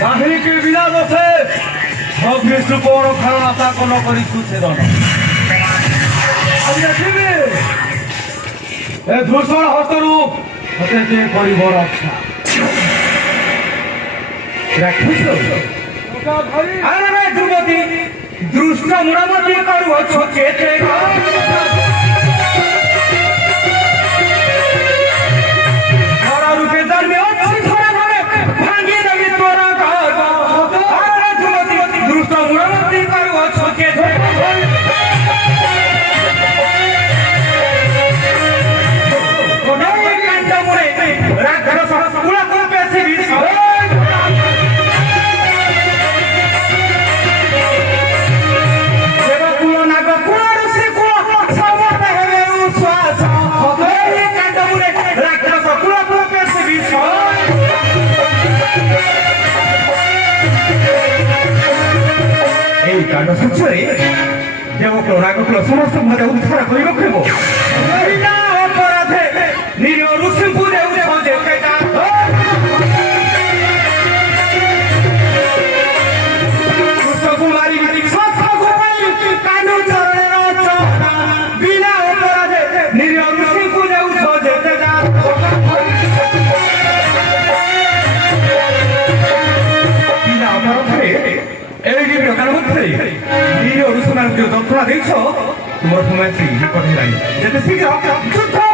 কাহিনীকে বিনা দোষে অগ্নিশুপর খারণাতা কোন করিছু ছেদন আজ দেখিবি এ ধূসর হস্তরূপ হতে যে করিব রক্ষা রাক্ষস আরে ধ্রুপদী দৃষ্ট মুরামতি করুছ চেতে রূপে জন্মে অচ্ছি ধরা ভাবে ভাঙি দেবি তোরা আরে ধ্রুপদী দৃষ্ট মুরামতি করুছ চেতে দেবকুল নাগকুল সমস্ত ভাবে উদ্ধার করি রক্ষিব বিনা অপরাধে নিরীহ ঋষিଙ୍କୁ দেউছ যেতে কৃষ্ণକୁ ମାରି ସତକୁ ପାଇ କାନୁ ଚରଣର ଚରଣା ବିନା ଅପରାଧେ ନିରୀହ ଋଷିଙ୍କୁ ଦେଉଛ ଯେତେ ବିନା ଅପରାଧରେ ଏଇଠି ପ୍ରକାର ମଧ୍ୟରେ ନିରୀହ ଋଷିମାନଙ୍କୁ ଯନ୍ତ୍ରଣା ଦେଇଛ ତୁମର ସମୟ ନିକଟ ହେଲାଣି ଯେତେ ଶୀଘ୍ର ଯୁଦ୍ଧ